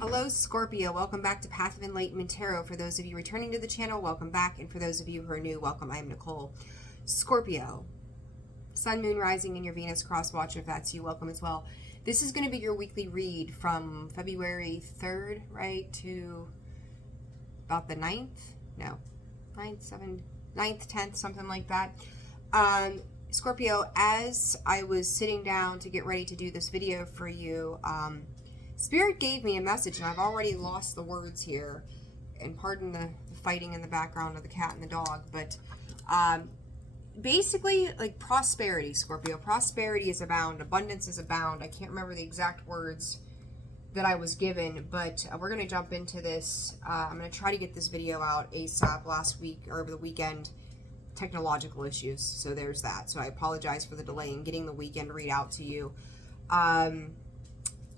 Hello Scorpio, welcome back to Path of Enlightenment Tarot. For those of you returning to the channel, welcome back. And for those of you who are new, welcome. I am Nicole. Scorpio, Sun, Moon, Rising, and your Venus cross watch. If that's you, welcome as well. This is going to be your weekly read from February 3rd, right, to about the 9th? No, 9th, 7th, 9th, 10th, something like that. Scorpio, as I was sitting down to get ready to do this video for you, Spirit gave me a message, and I've already lost the words here, and pardon the fighting in the background of the cat and the dog, but basically, like, prosperity, Scorpio. Prosperity is abound. Abundance is abound. I can't remember the exact words that I was given, but we're going to jump into this. I'm going to try to get this video out ASAP. Last week, or over the weekend, technological issues, so there's that. So I apologize for the delay in getting the weekend read out to you.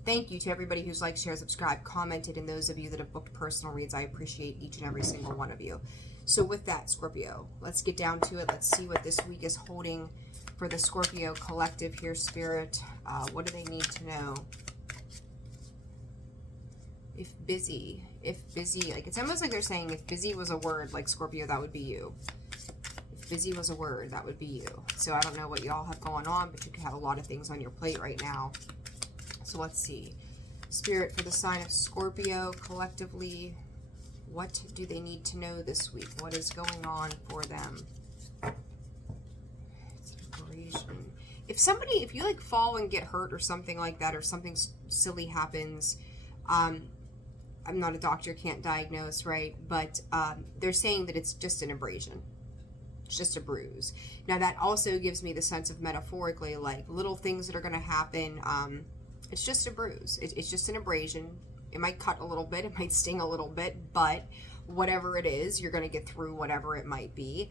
Thank you to everybody who's liked, shared, subscribed, commented, and those of you that have booked personal reads. I appreciate each and every single one of you. So with that, Scorpio, let's get down to it. Let's see what this week is holding for the Scorpio collective here, Spirit. What do they need to know? If busy, like, it's almost like they're saying if busy was a word, like, Scorpio, that would be you. If busy was a word, that would be you. So I don't know what y'all have going on, but you could have a lot of things on your plate right now. So let's see. Spirit, for the sign of Scorpio collectively, what do they need to know this week? What is going on for them? If you like fall and get hurt or something like that, or something silly happens, I'm not a doctor, can't diagnose, right? But they're saying that it's just an abrasion. It's just a bruise. Now that also gives me the sense of, metaphorically, like, little things that are going to happen. It's just a bruise. It's just an abrasion. It might cut a little bit. It might sting a little bit. But whatever it is, you're going to get through whatever it might be.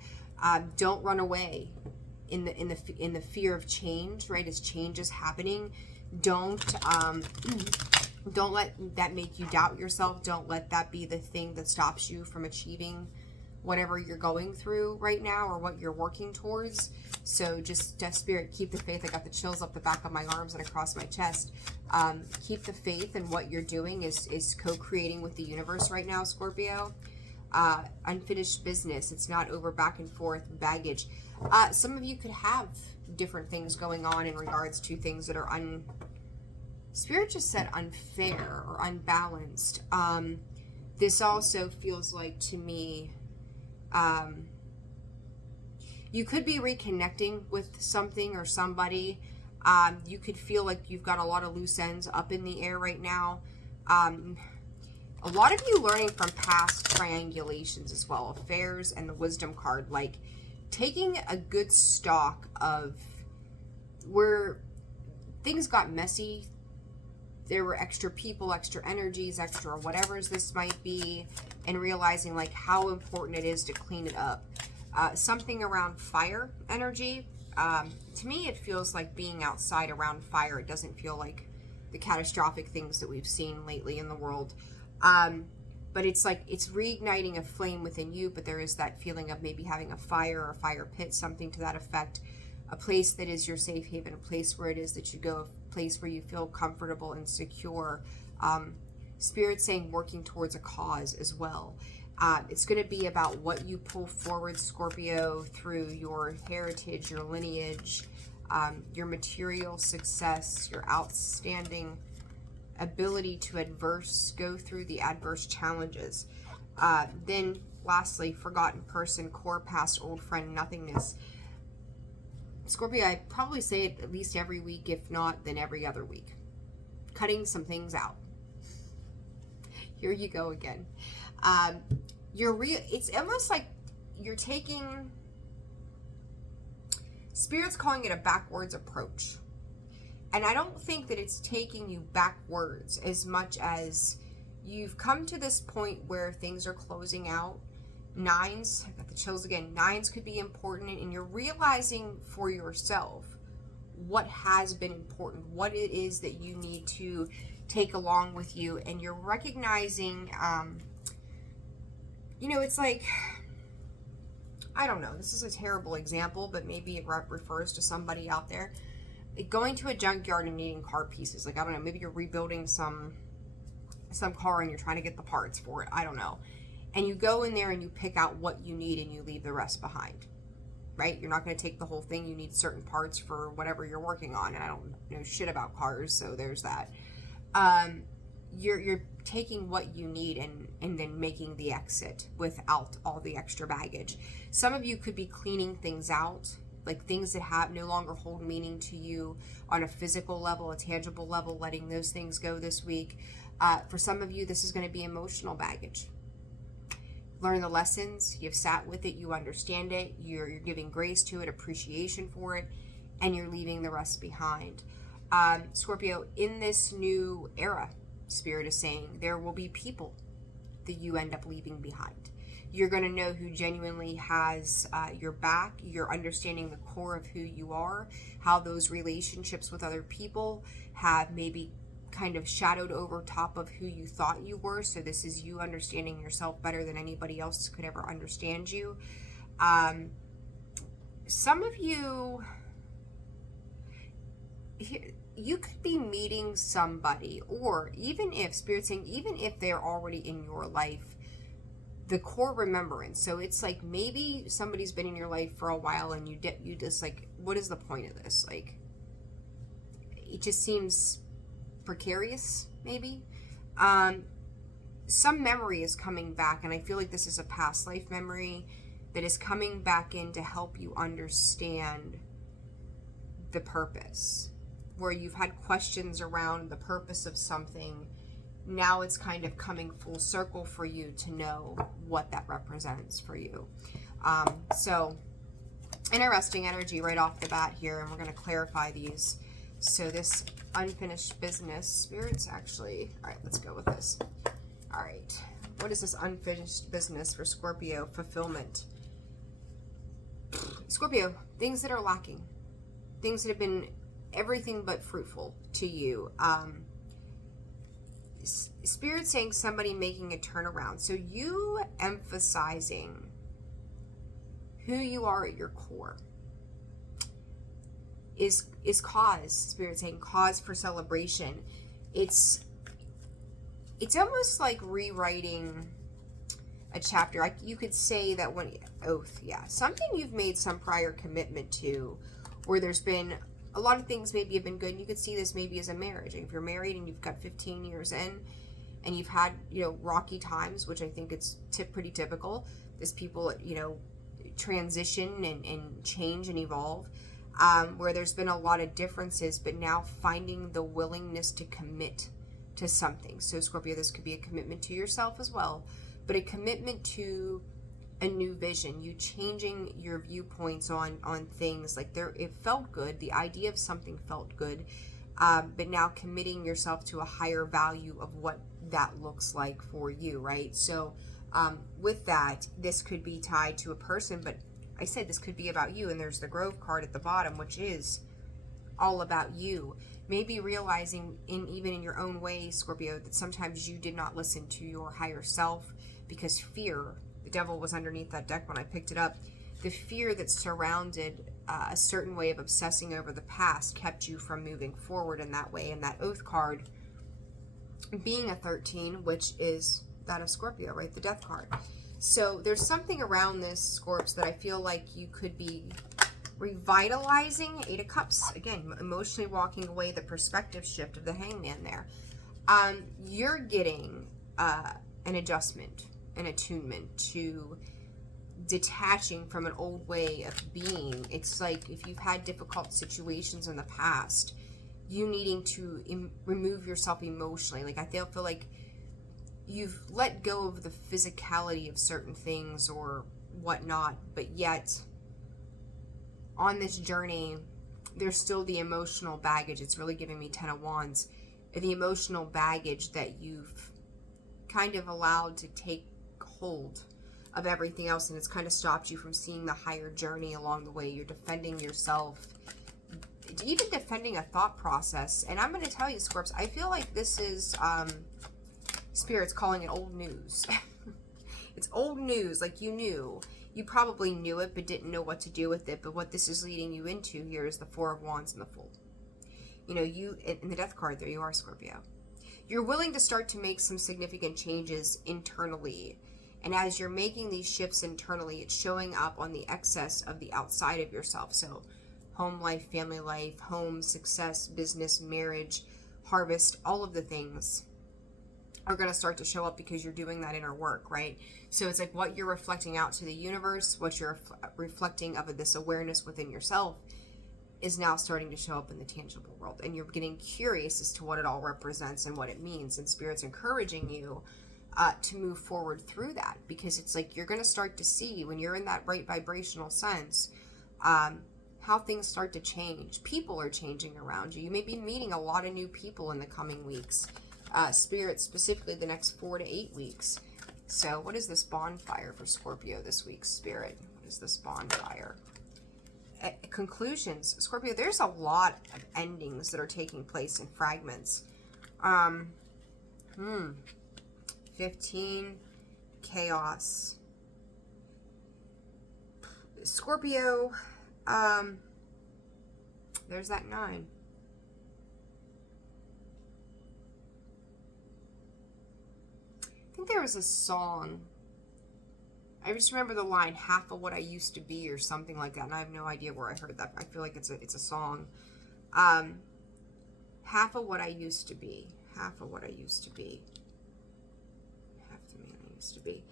Don't run away in the fear of change, right? As change is happening, don't let that make you doubt yourself. Don't let that be the thing that stops you from achieving whatever you're going through right now or what you're working towards. So just, Spirit, keep the faith. I got the chills up the back of my arms and across my chest. Keep the faith in what you're doing is co-creating with the universe right now, Scorpio. Unfinished business. It's not over, back and forth, baggage. Some of you could have different things going on in regards to things that are Spirit just said unfair or unbalanced. This also feels like, to me, you could be reconnecting with something or somebody. You could feel like you've got a lot of loose ends up in the air right now. A lot of you learning from past triangulations as well, affairs and the wisdom card, like taking a good stock of where things got messy. There were extra people, extra energies, extra whatever's this might be, and realizing, like, how important it is to clean it up. Something around fire energy. To me, it feels like being outside around fire. It doesn't feel like the catastrophic things that we've seen lately in the world. But it's like it's reigniting a flame within you, but there is that feeling of maybe having a fire or a fire pit, something to that effect. A place that is your safe haven, a place where it is that you go, a place where you feel comfortable and secure. Spirit saying working towards a cause as well. It's going to be about what you pull forward, Scorpio, through your heritage, your lineage, your material success, your outstanding ability to go through the adverse challenges. Then lastly, forgotten person, core, past, old friend, nothingness. Scorpio, I probably say it at least every week, if not, then every other week. Cutting some things out. Here you go again. It's almost like you're taking, Spirit's calling it a backwards approach. And I don't think that it's taking you backwards as much as you've come to this point where things are closing out. Nines, I got the chills again. Nines could be important, and you're realizing for yourself what has been important, what it is that you need to take along with you, and you're recognizing, it's like, I don't know, this is a terrible example, but maybe it refers to somebody out there. Like going to a junkyard and needing car pieces. Like, I don't know, maybe you're rebuilding some some car and you're trying to get the parts for it. I don't know. And you go in there and you pick out what you need and you leave the rest behind, right? You're not going to take the whole thing. You need certain parts for whatever you're working on. And I don't know shit about cars, so there's that. You're taking what you need and then making the exit without all the extra baggage. Some of you could be cleaning things out, like things that have no longer hold meaning to you on a physical level, a tangible level, letting those things go this week. For some of you, this is going to be emotional baggage. Learn the lessons, you've sat with it, you understand it, you're giving grace to it, appreciation for it, and you're leaving the rest behind. Scorpio, in this new era, Spirit is saying there will be people that you end up leaving behind. You're going to know who genuinely has your back. You're understanding the core of who you are, how those relationships with other people have maybe kind of shadowed over top of who you thought you were. So this is you understanding yourself better than anybody else could ever understand you. Some of you, you could be meeting somebody, or even if, Spirit's saying, even if they're already in your life, the core remembrance. So it's like maybe somebody's been in your life for a while and you just like, what is the point of this? Like, it just seems precarious, maybe. Some memory is coming back, and I feel like this is a past life memory that is coming back in to help you understand the purpose. Where you've had questions around the purpose of something, now it's kind of coming full circle for you to know what that represents for you. So interesting energy right off the bat here, and we're going to clarify these. So this unfinished business, Spirit's actually, all right, let's go with this. All right, what is this unfinished business for Scorpio? Fulfillment. Scorpio, things that are lacking, things that have been everything but fruitful to you. Spirit saying somebody making a turnaround. So you emphasizing who you are at your core is cause. Spirit saying cause for celebration. It's almost like rewriting a chapter. Like you could say that when oath, yeah, something you've made some prior commitment to, where there's been a lot of things maybe have been good. And you could see this maybe as a marriage. And if you're married and you've got 15 years in and you've had, rocky times, which I think it's pretty typical, as people, transition and change and evolve, where there's been a lot of differences, but now finding the willingness to commit to something. So Scorpio, this could be a commitment to yourself as well, but a commitment to a new vision, you changing your viewpoints on things. Like it felt good, the idea of something felt good, but now committing yourself to a higher value of what that looks like for you, right? So with that, this could be tied to a person, but I said this could be about you, and there's the Grove card at the bottom, which is all about you. Maybe realizing even in your own way, Scorpio, that sometimes you did not listen to your higher self because fear, the devil was underneath that deck when I picked it up. The fear that surrounded a certain way of obsessing over the past kept you from moving forward in that way. And that oath card being a 13, which is that of Scorpio, right? The death card. So there's something around this, Scorps, that I feel like you could be revitalizing. 8 of Cups, again, emotionally walking away, the perspective shift of the Hangman there. You're getting an adjustment, an attunement to detaching from an old way of being. It's like if you've had difficult situations in the past, you needing to remove yourself emotionally. Like I feel like you've let go of the physicality of certain things or whatnot, but yet on this journey, there's still the emotional baggage. It's really giving me 10 of Wands. The emotional baggage that you've kind of allowed to take hold of everything else, and it's kind of stopped you from seeing the higher journey along the way. You're defending yourself, even defending a thought process. And I'm going to tell you, Scorps, I feel like this is Spirit's calling it old news. It's old news, like you probably knew it but didn't know what to do with it. But what this is leading you into here is the 4 of Wands and the Fool. You in the death card, there you are, Scorpio. you're willing to start to make some significant changes internally. And as you're making these shifts internally, it's showing up on the excess of the outside of yourself. So home life, family life, home, success, business, marriage, harvest, all of the things are going to start to show up because you're doing that inner work, right? So it's like what you're reflecting out to the universe, what you're reflecting of this awareness within yourself is now starting to show up in the tangible world. And you're getting curious as to what it all represents and what it means. And Spirit's encouraging you to move forward through that, because it's like you're going to start to see when you're in that right vibrational sense, how things start to change. People are changing around you. You may be meeting a lot of new people in the coming weeks. Spirit, specifically the next 4 to 8 weeks. So what is this bonfire for Scorpio this week, Spirit? What is this bonfire? Conclusions. Scorpio, there's a lot of endings that are taking place in fragments. 15, chaos. Scorpio, there's that 9. I think there was a song. I just remember the line, half of what I used to be, or something like that. And I have no idea where I heard that. I feel like it's a song. Half of what I used to be. Half of what I used to be. Half the man I used to be.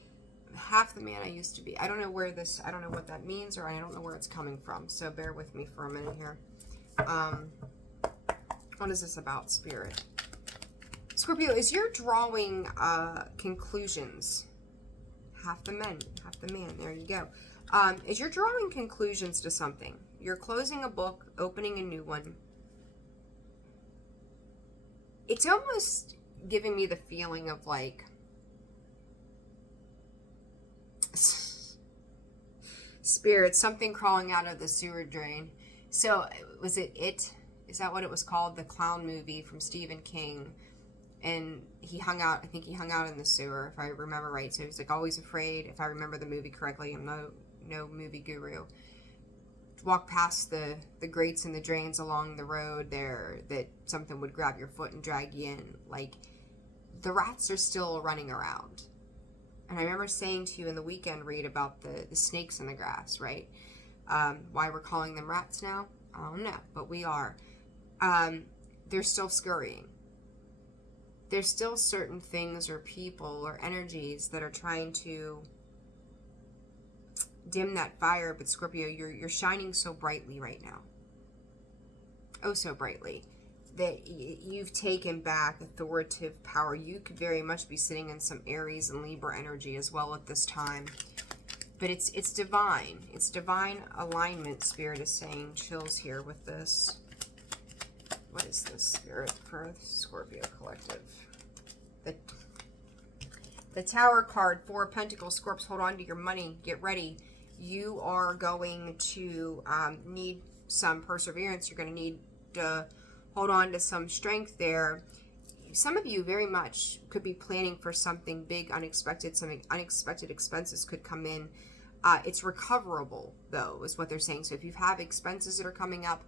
Half the man I used to be. I don't know where this, I don't know what that means, or I don't know where it's coming from. So bear with me for a minute here. What is this about, Spirit? Scorpio, as you're drawing conclusions, half the man, there you go. As you're drawing conclusions to something, you're closing a book, opening a new one. It's almost giving me the feeling of like, Spirit, something crawling out of the sewer drain. So was it It? Is that what it was called? The clown movie from Stephen King. And he hung out, I think he hung out in the sewer, if I remember right. So he's like always afraid, if I remember the movie correctly. I'm no movie guru. Walk past the grates and the drains along the road there, that something would grab your foot and drag you in. Like, the rats are still running around. And I remember saying to you in the weekend read about the snakes in the grass, right? Why we're calling them rats now? I don't know, but we are. They're still scurrying. There's still certain things or people or energies that are trying to dim that fire. But Scorpio, you're shining so brightly right now. Oh, so brightly. That you've taken back authoritative power. You could very much be sitting in some Aries and Libra energy as well at this time. But it's divine. It's divine alignment, Spirit is saying. Chills here with this. What is this, Spirit, for the Scorpio collective? The Tower card, 4 of Pentacles. Scorps, hold on to your money. Get ready. You are going to need some perseverance. You're going to need to hold on to some strength there. Some of you very much could be planning for something big, unexpected. Some unexpected expenses could come in. It's recoverable, though, is what they're saying. So if you have expenses that are coming up,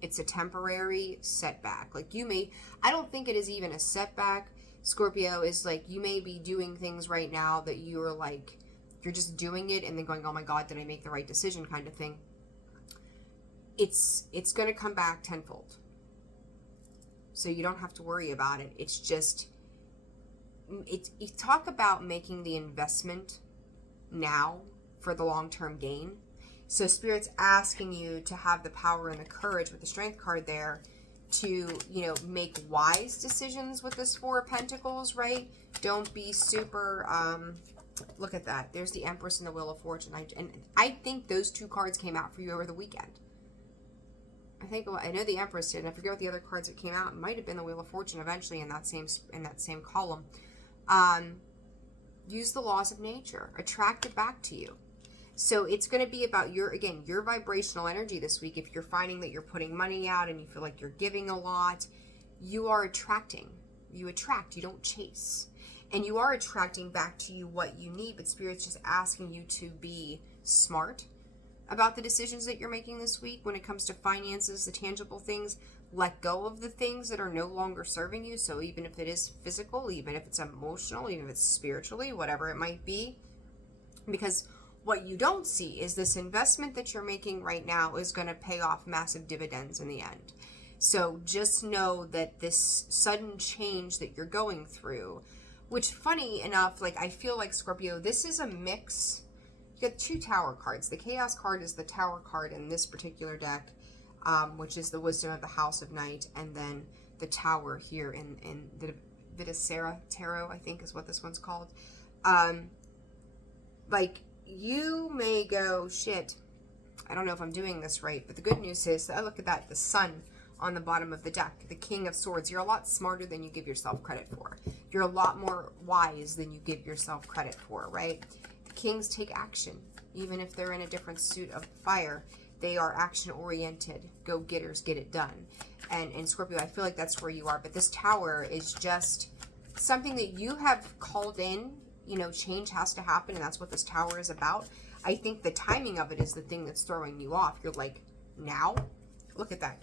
it's a temporary setback. Like you may, I don't think it is even a setback, Scorpio, is like you may be doing things right now that you're like, you're just doing it and then going, oh my God, did I make the right decision kind of thing. It's going to come back tenfold. So you don't have to worry about it. It's just, you talk about making the investment now for the long-term gain. So Spirit's asking you to have the power and the courage with the Strength card there to, make wise decisions with this 4 of Pentacles, right? Don't be super, look at that. There's the Empress and the Wheel of Fortune. I think those 2 cards came out for you over the weekend. I know the Empress did, and I forget what the other cards that came out. It might have been the Wheel of Fortune eventually in that same column. Use the laws of nature. Attract it back to you. So it's going to be about your vibrational energy this week. If you're finding that you're putting money out and you feel like you're giving a lot, you are attracting. You attract, you don't chase. And you are attracting back to you what you need, but Spirit's just asking you to be smart about the decisions that you're making this week when it comes to finances, the tangible things. let go of the things that are no longer serving you. So even if it is physical, even if it's emotional, even if it's spiritually, whatever it might be, because what you don't see is this investment that you're making right now is going to pay off massive dividends in the end. So just know that this sudden change that you're going through, which funny enough, like I feel like Scorpio, this is a mix. You got 2 Tower cards. The Chaos card is the Tower card in this particular deck, which is the Wisdom of the House of Night, and then the Tower here in the Vidacera Tarot, I think is what this one's called. Like, you may go, shit, I don't know if I'm doing this right, but the good news is, oh, look at that, the Sun on the bottom of the deck, the King of Swords. You're a lot smarter than you give yourself credit for. You're a lot more wise than you give yourself credit for, right? The Kings take action, even if they're in a different suit of fire. They are action-oriented, go-getters, get it done. And Scorpio, I feel like that's where you are, but this Tower is just something that you have called in. You know, change has to happen, and that's what this Tower is about. I think the timing of it is the thing that's throwing you off. You're like, now? Look at that.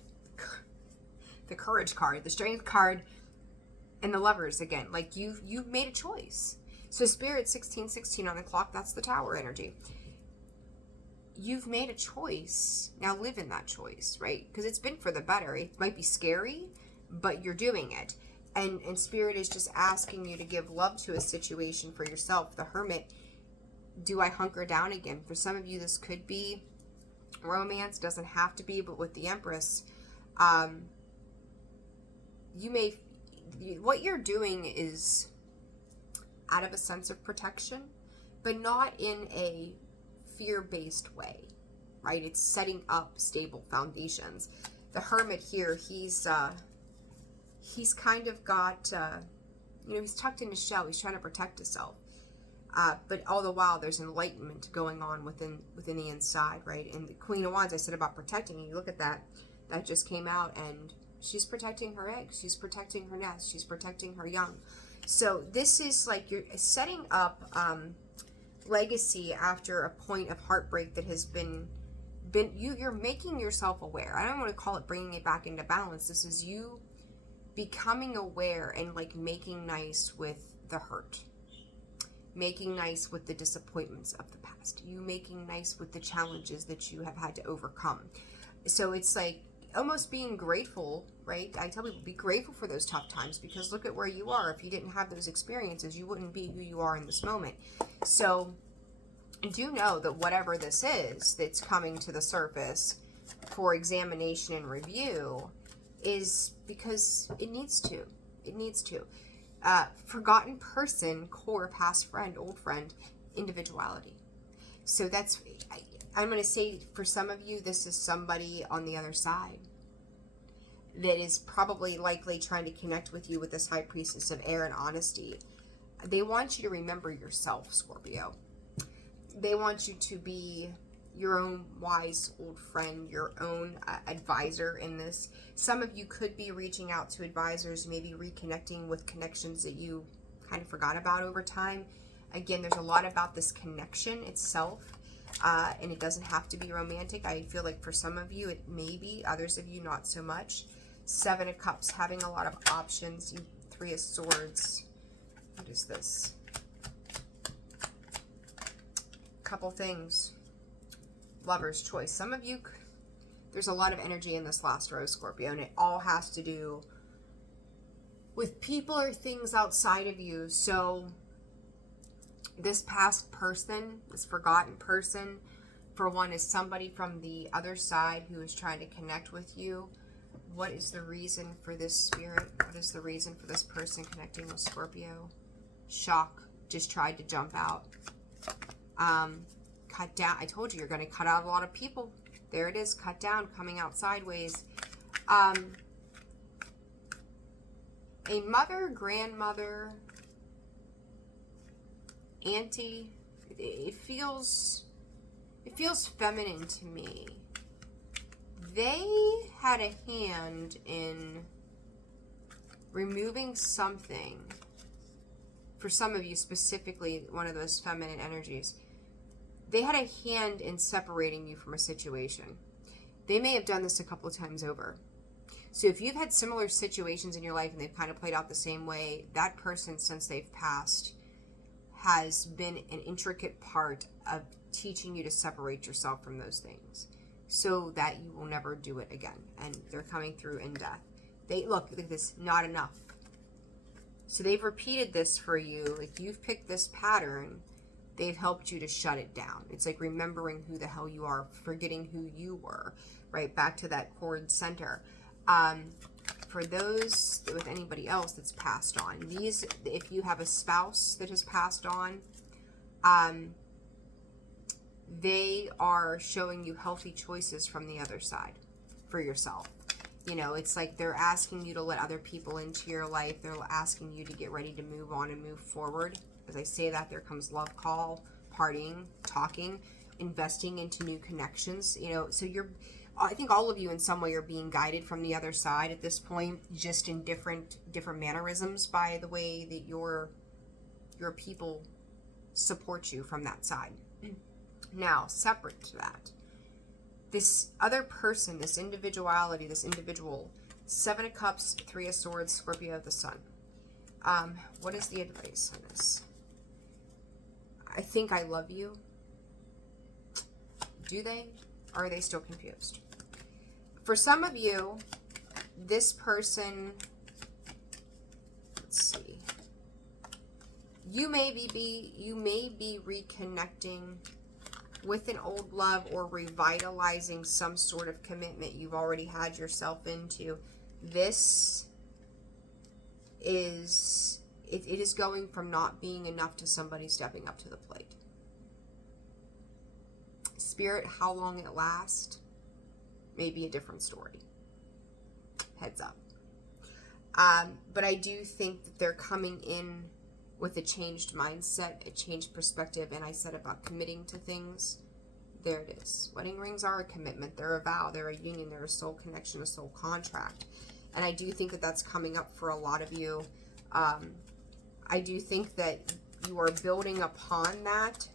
The Courage card, the Strength card, and the Lovers again. Like, you've made a choice. So Spirit 1616 on the clock, that's the Tower energy. You've made a choice. Now live in that choice, right? Because it's been for the better. It might be scary, but you're doing it. And Spirit is just asking you to give love to a situation for yourself. The Hermit, do I hunker down again? For some of you, this could be romance. Doesn't have to be, but with the Empress, what you're doing is out of a sense of protection, but not in a fear-based way, right? It's setting up stable foundations. The Hermit here, he's kind of got, he's tucked in his shell. He's trying to protect himself. But all the while, there's enlightenment going on within the inside, right? And the Queen of Wands, I said about protecting, you look at that just came out, and she's protecting her eggs. She's protecting her nest. She's protecting her young. So this is like you're setting up legacy after a point of heartbreak that has been you're making yourself aware. I don't want to call it bringing it back into balance. This is you becoming aware and like making nice with the hurt, making nice with the disappointments of the past, you making nice with the challenges that you have had to overcome. So it's like almost being grateful, right? I tell people, be grateful for those tough times, because look at where you are. If you didn't have those experiences, you wouldn't be who you are in this moment. So do know that whatever this is that's coming to the surface for examination and review is because it needs to. It needs to. Forgotten person, core, past friend, old friend, individuality. So that's, I'm going to say for some of you, this is somebody on the other side that is probably likely trying to connect with you with this High Priestess of Air and honesty. They want you to remember yourself, Scorpio. They want you to be your own wise old friend, your own advisor in this. Some of you could be reaching out to advisors, maybe reconnecting with connections that you kind of forgot about over time. Again, there's a lot about this connection itself, and it doesn't have to be romantic. I feel like for some of you, it may be. Others of you, not so much. 7 of Cups, having a lot of options. 3 of Swords. What is this? Couple things. Lover's choice. Some of you, there's a lot of energy in this last row, Scorpio, and it all has to do with people or things outside of you. So this past person, this forgotten person, for one, is somebody from the other side who is trying to connect with you. What is the reason for this spirit? What is the reason for this person connecting with Scorpio? Shock. Just tried to jump out. Cut down. I told you you're going to cut out a lot of people. There it is. Cut down. Coming out sideways. A mother, grandmother, auntie. It feels feminine to me. They had a hand in removing something. For some of you specifically, one of those feminine energies. They had a hand in separating you from a situation. They may have done this a couple of times over. So if you've had similar situations in your life and they've kind of played out the same way, that person, since they've passed, has been an intricate part of teaching you to separate yourself from those things so that you will never do it again. And they're coming through in death. Look at this, not enough. So they've repeated this for you. Like, you've picked this pattern. They've helped you to shut it down. It's like remembering who the hell you are, forgetting who you were, right? Back to that cord center. For those, with anybody else that's passed on, these, if you have a spouse that has passed on, they are showing you healthy choices from the other side for yourself. You know, it's like they're asking you to let other people into your life. They're asking you to get ready to move on and move forward. As I say that, there comes love call, partying, talking, investing into new connections. You know, so I think all of you in some way are being guided from the other side at this point, just in different mannerisms by the way that your people support you from that side. Now, separate to that, this other person, this individuality, this individual, 7 of Cups, 3 of Swords, Scorpio of the Sun. What is the advice on this? I think I love you. Do they? Or are they still confused? For some of you, this person, let's see, you may be reconnecting with an old love or revitalizing some sort of commitment you've already had yourself into. This is, it is going from not being enough to somebody stepping up to the plate. Spirit, how long it lasts may be a different story. Heads up. But I do think that they're coming in with a changed mindset, a changed perspective, and I said about committing to things. There it is. Wedding rings are a commitment. They're a vow. They're a union. They're a soul connection, a soul contract. And I do think that that's coming up for a lot of you. I do think that you are building upon that.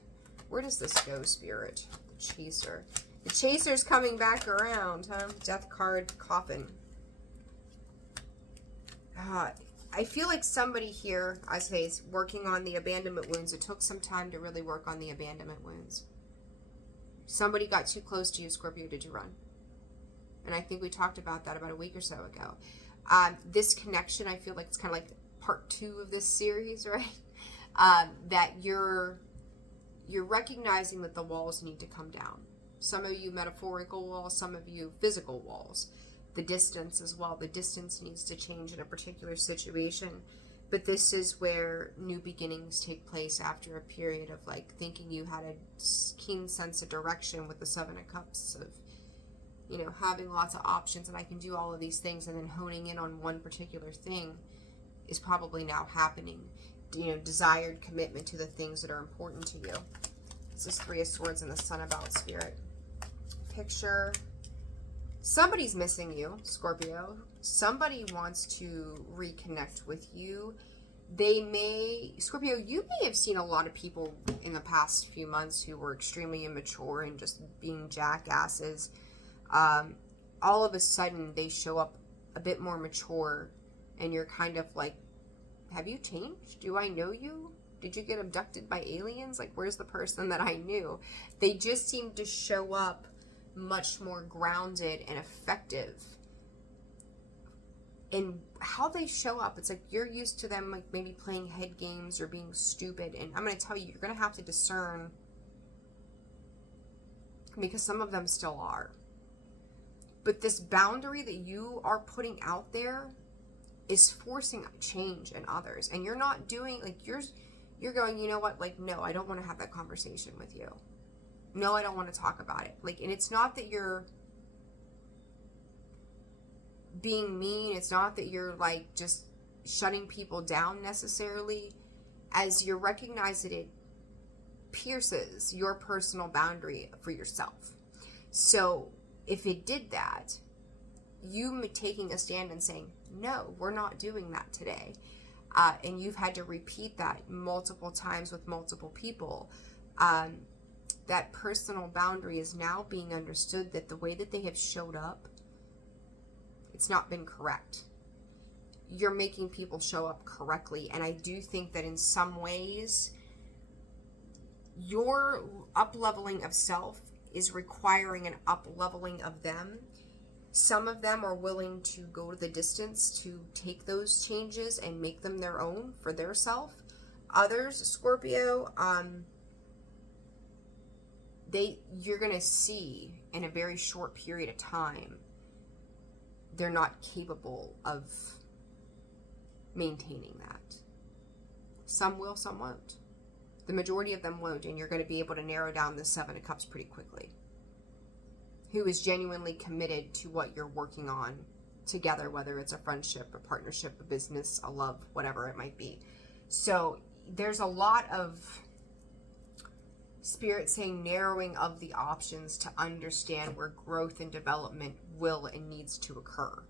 Where does this go, Spirit? The Chaser. The Chaser's coming back around, huh? Death card, coffin. I feel like somebody here, I say, is working on the abandonment wounds. It took some time to really work on the abandonment wounds. Somebody got too close to you, Scorpio. Did you run? And I think we talked about that about a week or so ago. This connection, I feel like it's kind of like part 2 of this series, right? That you're recognizing that the walls need to come down. Some of you metaphorical walls, some of you physical walls. The distance as well. The distance needs to change in a particular situation. But this is where new beginnings take place after a period of like thinking you had a keen sense of direction with the 7 of Cups, of, you know, having lots of options and I can do all of these things, and then honing in on one particular thing is probably now happening. You know, desired commitment to the things that are important to you. This is 3 of Swords and the Sun about, Spirit. Picture. Somebody's missing you, Scorpio. Somebody wants to reconnect with you. Scorpio, you may have seen a lot of people in the past few months who were extremely immature and just being jackasses. All of a sudden, they show up a bit more mature, and you're kind of like, have you changed? Do I know you? Did you get abducted by aliens? Like, where's the person that I knew? They just seem to show up much more grounded and effective. And how they show up, it's like you're used to them like maybe playing head games or being stupid. And I'm going to tell you, you're going to have to discern, because some of them still are. But this boundary that you are putting out there is forcing change in others. And you're not doing, like, you're going, you know what, like, no, I don't want to have that conversation with you. No, I don't want to talk about it. Like, and it's not that you're being mean. It's not that you're like just shutting people down necessarily, as you recognize that it pierces your personal boundary for yourself. So if it did that, you taking a stand and saying, no, we're not doing that today. And you've had to repeat that multiple times with multiple people. That personal boundary is now being understood, that the way that they have showed up, it's not been correct. You're making people show up correctly. And I do think that in some ways, your up-leveling of self is requiring an up-leveling of them. Some of them are willing to go to the distance to take those changes and make them their own for their self. Others, Scorpio, you're going to see in a very short period of time, they're not capable of maintaining that. Some will, some won't. The majority of them won't, and you're going to be able to narrow down the Seven of Cups pretty quickly. Who is genuinely committed to what you're working on together, whether it's a friendship, a partnership, a business, a love, whatever it might be. So there's a lot of Spirit saying narrowing of the options to understand where growth and development will and needs to occur.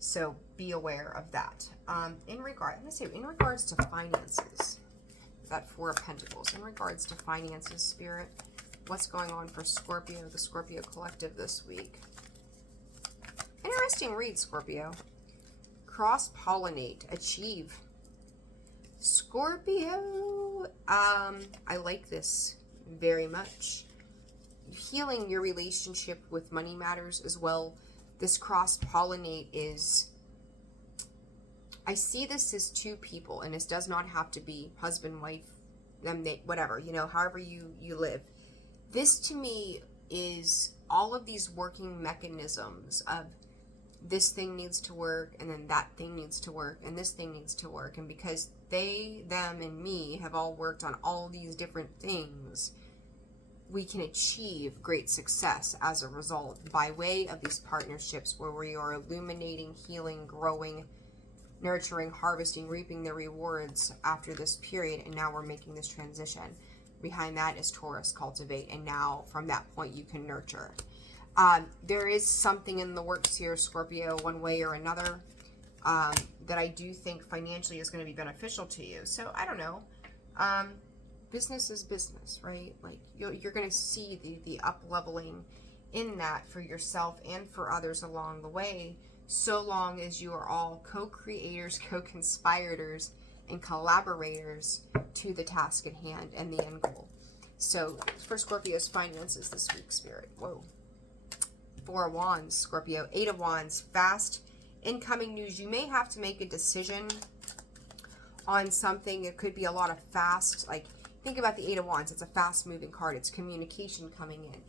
So be aware of that. In regards to finances, that Four of Pentacles. In regards to finances, Spirit, what's going on for Scorpio, the Scorpio collective this week? Interesting read, Scorpio. Cross-pollinate, achieve. Scorpio, I like this very much. Healing your relationship with money matters as well. This cross-pollinate is, I see this as two people, and this does not have to be husband, wife, them, they, whatever, you know, however you live. This to me is all of these working mechanisms of this thing needs to work, and then that thing needs to work, and this thing needs to work. And because they, them, and me have all worked on all these different things, we can achieve great success as a result by way of these partnerships where we are illuminating, healing, growing, nurturing, harvesting, reaping the rewards after this period. And now we're making this transition. Behind that is Taurus, cultivate. And now from that point, you can nurture. There is something in the works here, Scorpio, one way or another, that I do think financially is going to be beneficial to you. So I don't know. Business is business, right? Like you're going to see the up leveling in that for yourself and for others along the way, so long as you are all co-creators, co-conspirators, and collaborators to the task at hand and the end goal. So for Scorpio's finances this week, Spirit, whoa. Four of Wands, Scorpio. Eight of Wands, fast incoming news. You may have to make a decision on something. It could be a lot of fast, like think about the Eight of Wands. It's a fast moving card. It's communication coming in.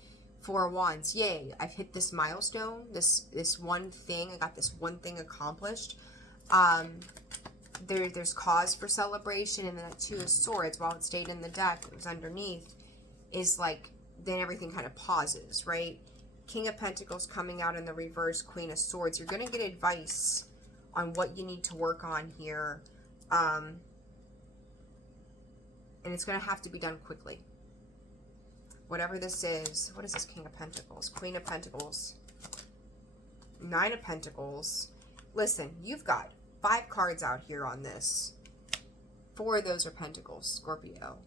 Four of Wands, yay, I've hit this milestone, this one thing, I got this one thing accomplished. There's cause for celebration. And then that Two of Swords, while it stayed in the deck, it was underneath, is like, then everything kind of pauses, right? King of Pentacles coming out in the reverse, Queen of Swords. You're going to get advice on what you need to work on here. And it's going to have to be done quickly. Whatever this is. What is this King of Pentacles? Queen of Pentacles. Nine of Pentacles. Listen, you've got 5 cards out here on this. 4 of those are Pentacles, Scorpio.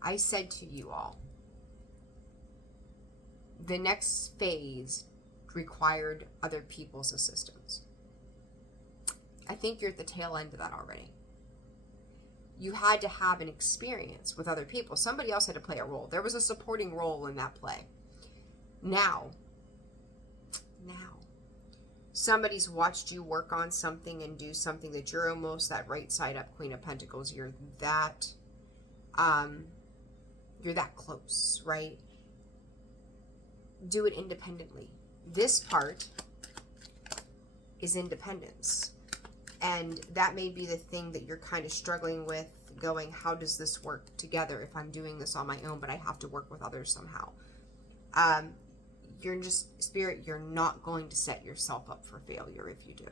I said to you all, the next phase required other people's assistance. I think you're at the tail end of that already. You had to have an experience with other people. Somebody else had to play a role. There was a supporting role in that play. Now, somebody's watched you work on something and do something that you're almost that right side up, Queen of Pentacles. You're that close, right? Do it independently. This part is independence. And that may be the thing that you're kind of struggling with, going, how does this work together if I'm doing this on my own, but I have to work with others somehow? You're just, Spirit, you're not going to set yourself up for failure if you do.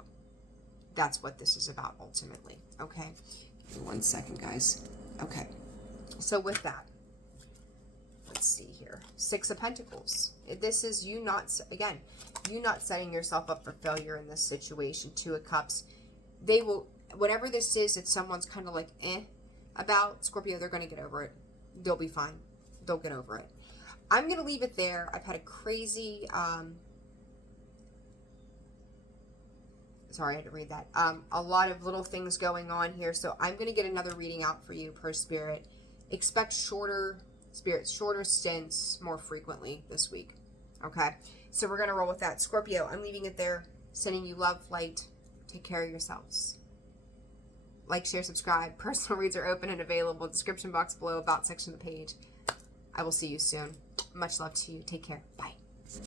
That's what this is about ultimately, okay? Give me 1 second, guys. Okay. So with that, let's see here. 6 of Pentacles. This is you not setting yourself up for failure in this situation. 2 of Cups. They will, whatever this is that someone's kind of like, about, Scorpio, they're going to get over it. They'll be fine. They'll get over it. I'm going to leave it there. I've had a crazy, sorry, I had to read that. A lot of little things going on here. So I'm going to get another reading out for you per spirit. Expect shorter stints more frequently this week. Okay. So we're going to roll with that. Scorpio, I'm leaving it there. Sending you love, light. Take care of yourselves. Like, share, subscribe. Personal reads are open and available. Description box below, about section of the page. I will see you soon. Much love to you. Take care. Bye.